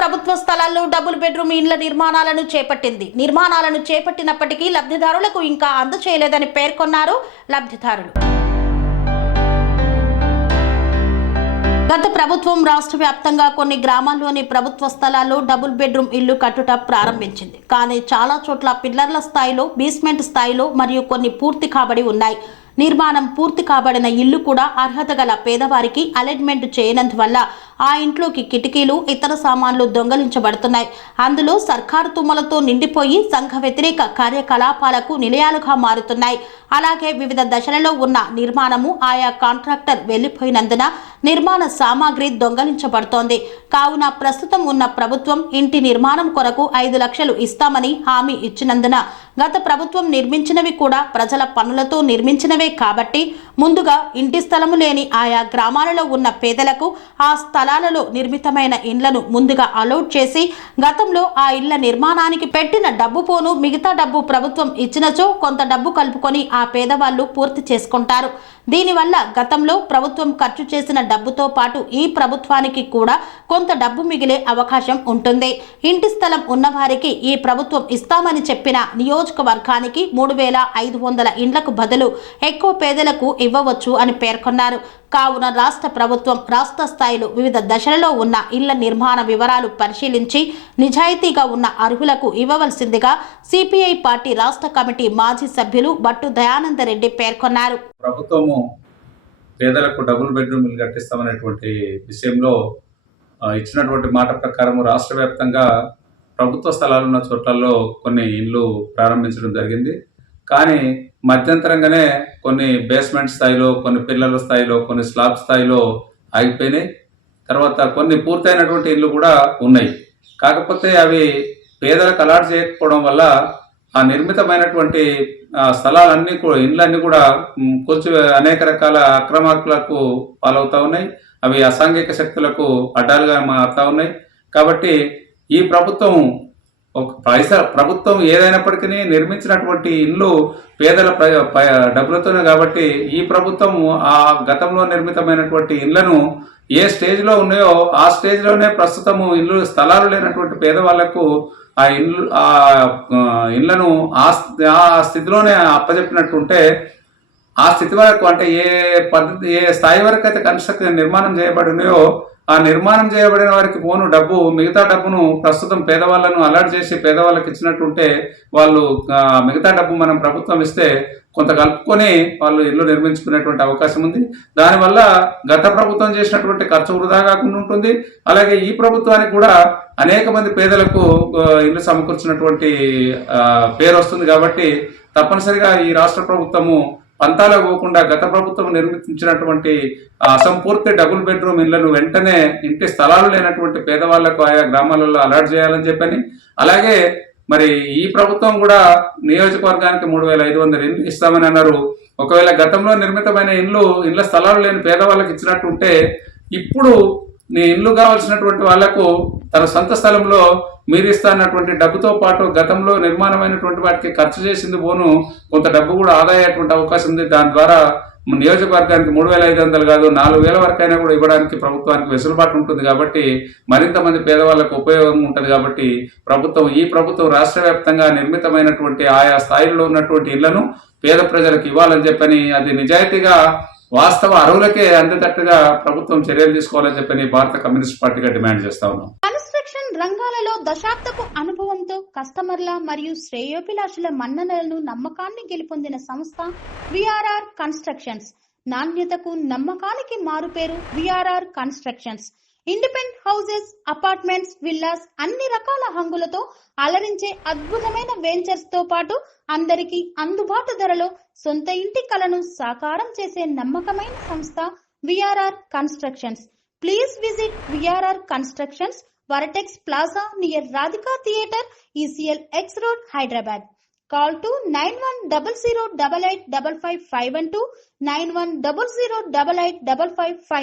ప్రభుత్వ స్థలాల్లో double bedroom ఇండ్ల నిర్మాణాలను చేపట్టినప్పటికీ లబ్ధిదారులకు ఇంకా అందజేయలేదని పేర్కొన్నారు లబ్ధిదారులు. గత ప్రభుత్వం రాష్ట్ర వ్యాప్తంగా కొన్ని గ్రామాల్లోని ప్రభుత్వ స్థలాల్లో డబుల్ బెడ్రూమ్ ఇల్లు కట్టుట ప్రారంభించింది. కానీ చాలా చోట్ల పిల్లర్ల స్థాయిలో, బేస్మెంట్ స్థాయిలో మరియు కొన్ని పూర్తి కాబడి ఉన్నాయి. నిర్మాణం పూర్తి కాబడిన ఇల్లు కూడా అర్హత గల పేదవారికి అలైన్మెంట్ చేయనందువల్ల ఆ ఇంట్లోకి కిటికీలు, ఇతర సామాన్లు దొంగలించబడుతున్నాయి. అందులో సర్కారు తుమ్మలతో నిండిపోయి సంఘ వ్యతిరేక కార్యకలాపాలకు నిలయాలుగా మారుతున్నాయి. అలాగే వివిధ దశలలో ఉన్న నిర్మాణము ఆయా కాంట్రాక్టర్ వెళ్లిపోయినందున నిర్మాణ సామాగ్రి దొంగలించబడుతోంది. కావున ప్రస్తుతం ఉన్న ప్రభుత్వం ఇంటి నిర్మాణం కొరకు 5 లక్షలు ఇస్తామని హామీ ఇచ్చినందున గత ప్రభుత్వం నిర్మించినవి కూడా ప్రజల పనులతో నిర్మించినవే కాబట్టి ముందుగా ఇంటి స్థలము లేని ఆయా గ్రామాలలో ఉన్న పేదలకు ఆ స్థలాలలో నిర్మితమైన ఇండ్లను ముందుగా అలౌట్ చేసి గతంలో ఆ ఇళ్ల నిర్మాణానికి పెట్టిన డబ్బు పోను మిగతా డబ్బు ప్రభుత్వం ఇచ్చినచో కొంత డబ్బు కలుపుకొని ఆ పేదవాళ్లు పూర్తి చేసుకుంటారు. దీనివల్ల గతంలో ప్రభుత్వం ఖర్చు చేసిన డబ్బుతో పాటు ఈ ప్రభుత్వానికి కూడా కొంత డబ్బు మిగిలే అవకాశం ఉంటుంది. ఇంటి స్థలం ఉన్నవారికి ఈ ప్రభుత్వం ఇస్తామని చెప్పిన నియోజకవర్గానికి 3,500 ఇండ్లకు బదులు ఎక్కువ పేదలకు ఇవ్వవచ్చు అని పేర్కొన్నారు. కావున రాష్ట్ర ప్రభుత్వం రాష్ట్ర స్థాయిలో వివిధ దశలలో ఉన్న ఇళ్ల నిర్మాణ వివరాలు పరిశీలించి నిజాయితీగా ఉన్న అర్హులకు ఇవ్వవలసిందిగా సిపిఐ పార్టీ రాష్ట్ర కమిటీ మాజీ సభ్యులు బట్టు దయానందరెడ్డి పేర్కొన్నారు. ప్రభుత్వము పేదలకు డబుల్ బెడ్రూమ్ ఇల్లు కట్టిస్తామనేటువంటి విషయంలో ఇచ్చినటువంటి మాట ప్రకారం రాష్ట్ర వ్యాప్తంగా ప్రభుత్వ స్థలాలు ఉన్న చోట్లలో కొన్ని ఇళ్ళు ప్రారంభించడం జరిగింది. కానీ మధ్యంతరంగానే కొన్ని బేస్మెంట్ స్థాయిలో, కొన్ని పిల్లల స్థాయిలో, కొన్ని స్లాబ్ స్థాయిలో ఆగిపోయినాయి. తర్వాత కొన్ని పూర్తయినటువంటి ఇళ్ళు కూడా ఉన్నాయి. కాకపోతే అవి పేదలకు అలాట్ చేయకపోవడం వల్ల ఆ నిర్మితమైనటువంటి స్థలాలన్నీ కూడా, ఇండ్లన్నీ కూడా కొంచెం అనేక రకాల అక్రమార్కులకు పాలవుతూ ఉన్నాయి. అవి అసాంఘిక శక్తులకు అడ్డాలుగా మారుతూ ఉన్నాయి. కాబట్టి ఈ ప్రభుత్వం ఏదైనప్పటికీ నిర్మించినటువంటి ఇల్లు పేదల డబ్బులతోనే. కాబట్టి ఈ ప్రభుత్వం ఆ గతంలో నిర్మితమైనటువంటి ఇళ్లను ఏ స్టేజ్లో ఉన్నాయో ఆ స్టేజ్లోనే ప్రస్తుతము ఇల్లు స్థలాలు లేనటువంటి పేదవాళ్లకు ఆ ఇళ్లను ఆ స్థితిలోనే అప్పచెప్పినట్టుంటే ఆ స్థితి వరకు, అంటే ఏ స్థాయి వరకు అయితే కన్స్ట్రక్షన్ నిర్మాణం చేయబడినాయో ఆ నిర్మాణం చేయబడిన వారికి పోను డబ్బు, మిగతా డబ్బును ప్రస్తుతం పేదవాళ్లను అలర్ట్ చేసి పేదవాళ్ళకి ఇచ్చినట్టుంటే వాళ్ళు మిగతా డబ్బు మనం ప్రభుత్వం ఇస్తే కొంత కలుపుకొని వాళ్ళు ఇల్లు నిర్మించుకునేటువంటి అవకాశం ఉంది. దానివల్ల గత ప్రభుత్వం చేసినటువంటి ఖర్చు వృధా కాకుండా ఉంటుంది. అలాగే ఈ ప్రభుత్వానికి కూడా అనేక మంది పేదలకు ఇల్లు సమకూర్చినటువంటి పేరు వస్తుంది. కాబట్టి తప్పనిసరిగా ఈ రాష్ట్ర ప్రభుత్వము పంతాలో పోకుండా గత ప్రభుత్వం నిర్మించినటువంటి అసంపూర్తి డబుల్ బెడ్రూమ్ ఇళ్లను వెంటనే ఇంటి స్థలాలు లేనటువంటి పేదవాళ్లకు ఆయా గ్రామాలలో అలాట్ చేయాలని చెప్పని, అలాగే మరి ఈ ప్రభుత్వం కూడా నియోజకవర్గానికి 3,500 ఇండ్లు ఇస్తామని అన్నారు. ఒకవేళ గతంలో నిర్మితమైన ఇళ్ల స్థలాలు లేని పేదవాళ్ళకి ఇచ్చినట్టుంటే ఇప్పుడు నీ ఇల్లు కావాల్సినటువంటి వాళ్లకు తన సొంత స్థలంలో మీరు ఇస్తానటువంటి డబ్బుతో పాటు గతంలో నిర్మాణమైనటువంటి వాటికి ఖర్చు చేసింది పోను కొంత డబ్బు కూడా ఆదా అయ్యేటువంటి అవకాశం ఉంది. దాని ద్వారా నియోజకవర్గానికి 3,500 కాదు 4,000 వరకైనా కూడా ఇవ్వడానికి ప్రభుత్వానికి వెసులుబాటు ఉంటుంది. కాబట్టి మరింత మంది పేదవాళ్లకు ఉపయోగం ఉంటుంది. కాబట్టి ఈ ప్రభుత్వం రాష్ట్ర వ్యాప్తంగా నిర్మితమైనటువంటి ఆయా స్థాయిలో ఉన్నటువంటి ఇళ్లను పేద ప్రజలకు ఇవ్వాలని చెప్పని, అది నిజాయితీగా వాస్తవ అర్హులకే అందేటట్టుగా ప్రభుత్వం చర్యలు తీసుకోవాలని చెప్పని భారత కమ్యూనిస్ట్ పార్టీగా డిమాండ్ చేస్తా ఉన్నాం. కన్స్ట్రక్షన్ రంగాలలో దశాబ్దపు అనుభవంతో కస్టమర్ల మరియు శ్రేయోభిలాషుల మన్ననలను, నమ్మకాన్ని గెలుపొందిన సంస్థ విఆర్ఆర్ కన్స్ట్రక్షన్స్. నాణ్యతకు, నమ్మకానికి మారుపేరు VRR constructions. Independent houses, apartments, villas అన్ని రకాల హంగులతో అలరించే అద్భుతమైన వెంచర్స్ తో పాటు అందరికీ అందుబాటు ధరలో సొంత ఇంటి కలను సాకారం చేసే నమ్మకమైన సంస్థ VRR constructions. Please visit VRR constructions, వరటెక్స్ plaza near Radhika theatre, ECL X Road, Hyderabad. Call to 910088555512, 9100885559.